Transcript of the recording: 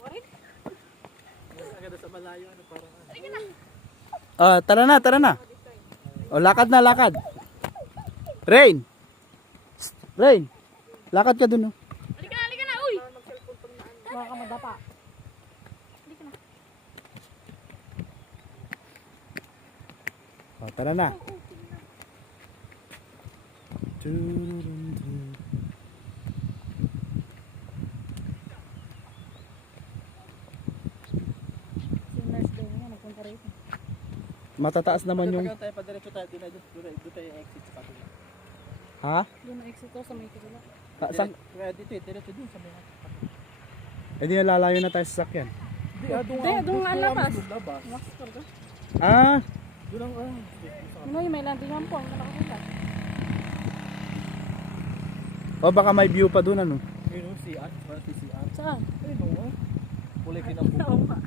Agad sa malayo, ano parang Tara na, tara na. Lakad na, lakad. Rain! Rain! Lakad ka dun, oh. Halika na, uy! Baka ka madapa. Halika na. Tara na. Si nurse daw niya, nagpunta rito. Matataas naman yung... tayo padiretso tayo, doon tayo yung exit sa patula. Ha? Doon ang exit ko sa may kabila. Kaya dito diretso dun sa may Eh di nalalayo na tayo sa sakyan. Doon nga labas. labas. Mas talaga. Doon ang Ano yung may landingan po, ang nakakita. O baka may view pa dun, ano? yun, si Ann, parang si Ann. Saan? Ayun, oo. Kulay kinang Oo nga.